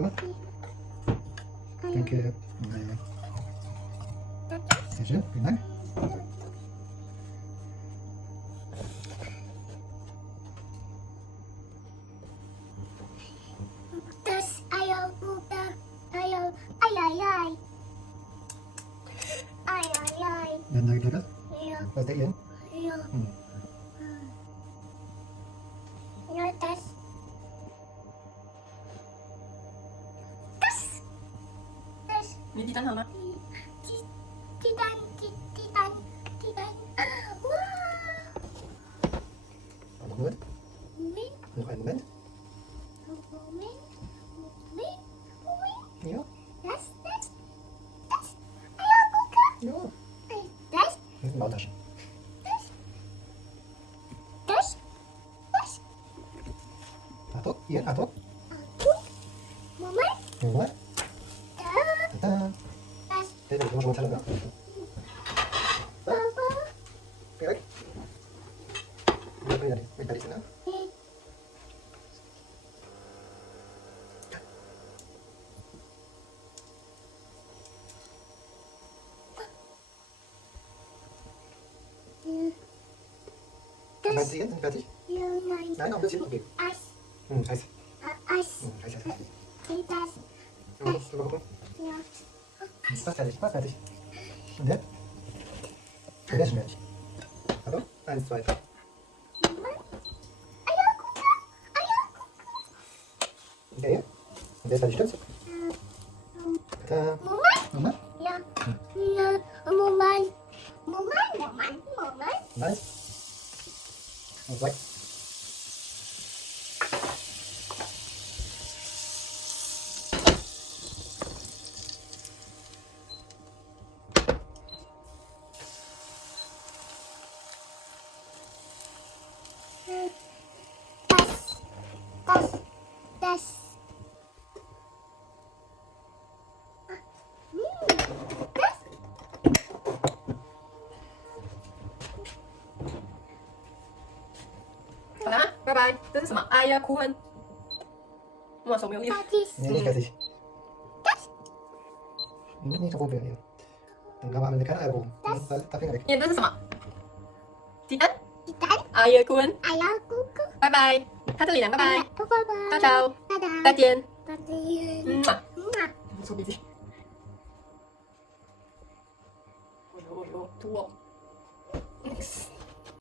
nog en? Dank je. Is je? Prima. Tas ayaw buka. Ayaw. Ay, ay, ay. Ay, ay, ay. Dan lagi dekat. Ayaw. Pasti ya. Ayaw. Ayaw, tas. Tas. Tas. 你地单好吗？ Titan. Nog moment. Moment. Nog een moment. Moment. Ja. Tas. Ayaw buka. Ja. Tas. Een mouwtas. Tas. Atok. Hier, atok. Moment. Mooi. Tas. Tada. Tas. Dit is ons hetzelfde. Papa. Kijk. Weer bij die staan. Meinst du jetzt? Fertig? Ja, nein. Nein, noch ein bisschen. Okay. Eis. Heiß. Eis. Heiß. Das. Mal gucken. Ja. Fast fertig. Und jetzt? Und jetzt schnell. Also, 1, 2. Okay. Und jetzt fertig, stimmt's? Tada. Moment. Nochmal? Ja. Ja. Moment. Nice. Und weg. Das.好啦，拜拜。这是什么？哎呀，哭痕。哇，手没有力。 Nee, nicht fertig. Nicht so probieren hier. Dann haben wir am Ende keinen Ellbogen. Der Finger weg. 你这是什么？鸡蛋。 Titan. 哎呀，哭痕。 Ayaw buka. 拜拜。看这里两个拜。 Bye-bye. 大家Dadah. 再见。 Dadah. 嗯。 Mwah. 搓鼻涕。哦呦，吐哦。